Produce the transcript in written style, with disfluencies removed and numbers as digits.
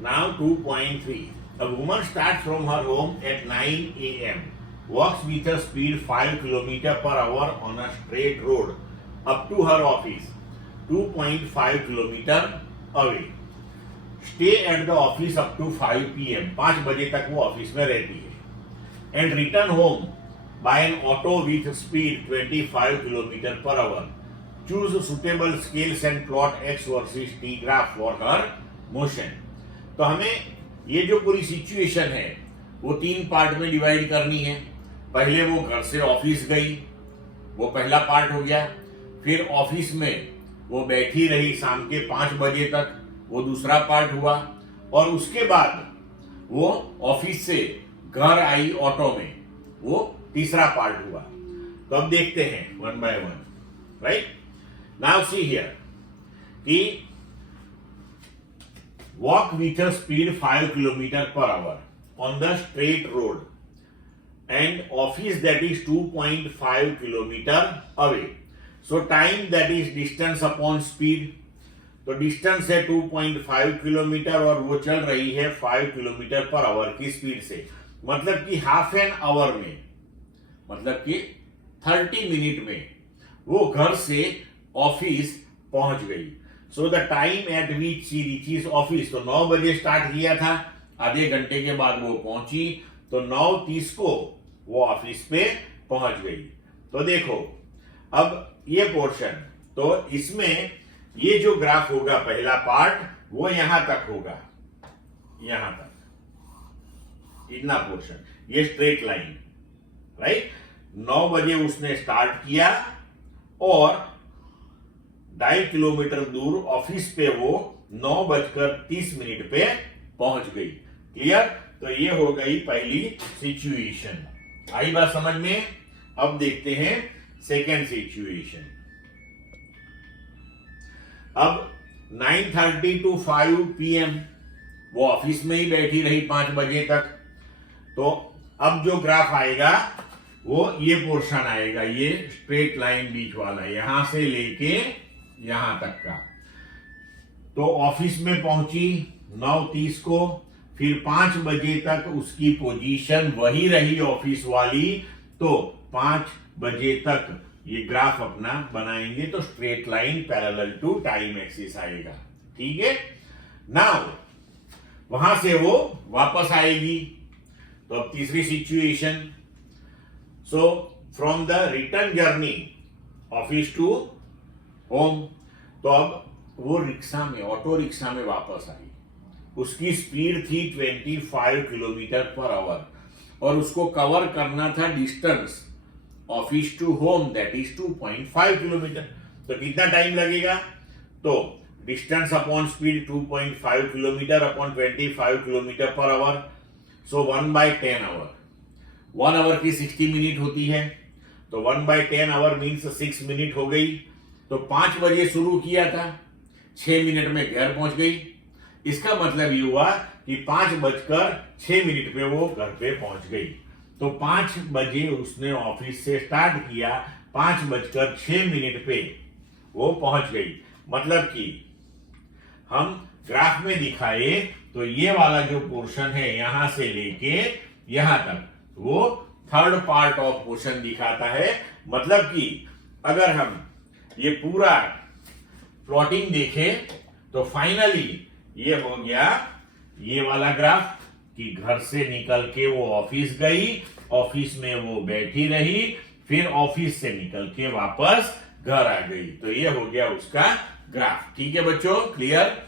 Now 2.3. A woman starts from her home at 9 a.m. Walks with a speed 5 km per hour on a straight road up to her office, 2.5 km away. Stay at the office up to 5 p.m. 5 बजे तक वो office में रहती है. And return home by an auto with speed 25 km per hour. Choose suitable scales and plot x versus t graph for her motion. तो हमें ये जो पूरी सिचुएशन है वो 3 पार्ट में डिवाइड करनी है. पहले वो घर से ऑफिस गई, वो पहला पार्ट हो गया. फिर ऑफिस में वो बैठी रही शाम के 5 बजे तक, वो दूसरा पार्ट हुआ. और उसके बाद वो ऑफिस से घर आई ऑटो में, वो तीसरा पार्ट हुआ. तो अब देखते हैं one by one. Right now see here कि walk with a speed 5 km per hour on the straight road and office that is 2.5 km away. So time that is distance upon speed. तो distance है 2.5 kilometre और वो चल रही है 5 kilometre per our की speed से. मतलब कि हाफ एन आवर में, मतलब कि 30 मिनट में वो घर से ऑफिस पहुंच गई. So the time eight which she reaches office, तो 9 बजे स्टार्ट किया था, आधे घंटे के बाद वो पहुंची, तो 9:30 को वो ऑफिस पे पहुंच गई. तो देखो अब ये पोर्शन, तो इसमें ये जो ग्राफ होगा पहला पार्ट वो यहां तक होगा, यहां तक इतना पोर्शन, ये स्ट्रेट लाइन. राइट 9 बजे उसने स्टार्ट किया और 2.5 किलोमीटर दूर ऑफिस पे वो 9:30 पे पहुंच गई. क्लियर. तो ये हो गई पहली सिचुएशन. आई बात समझ में. अब देखते हैं सेकेंड सिचुएशन. अब 9:30 to 5 PM वो ऑफिस में ही बैठी रही 5 बजे तक. तो अब जो ग्राफ आएगा वो ये पोर्शन आएगा, ये स्ट्रेट लाइन बीच वाला, यहां से लेके यहां तक का. तो ऑफिस में पहुंची 9:30 को, फिर 5 बजे तक उसकी पोजीशन वही रही ऑफिस वाली. तो 5 बजे तक ये ग्राफ अपना बनाएंगे तो straight line parallel to time axis आएगा. ठीक है. नाउ वहां से वो वापस आएगी. तो अब तीसरी situation. So from the return journey office to home, तो अब वो रिक्शा में, ऑटो रिक्शा में वापस आई. उसकी स्पीड थी 25 किलोमीटर पर आवर और उसको कवर करना था distance office to home that is 2.5 kilometre. तो कितना टाइम लगेगा. तो distance upon speed 2.5 kilometre upon 25 kilometre per hour, so 1/10 hour. 1 hour की 60 मिनट होती है, तो 1/10 आवर मीन्स 6 मिनट हो गई. तो 5 बजे शुरू किया था, 6 मिनट में घर पहुंच गई. इसका मतलब ये हुआ कि 5:06 पे वो घर पे पहुंच गई. तो 5 बजे उसने ऑफिस से स्टार्ट किया, 5:06 पे वो पहुंच गई. मतलब कि हम ग्राफ में दिखाए तो ये वाला जो पोर्शन है यहां से लेके यहां तक, वो थर्ड पार्ट ऑफ पोर्शन दिखाता है. मतलब कि अगर हम ये पूरा प्लॉटिंग देखें तो फाइनली ये हो गया ये वाला ग्राफ कि घर से निकल के वो ऑफिस गई, ऑफिस में वो बैठी रही, फिर ऑफिस से निकल के वापस घर आ गई. तो ये हो गया उसका ग्राफ. ठीक है बच्चों, क्लियर.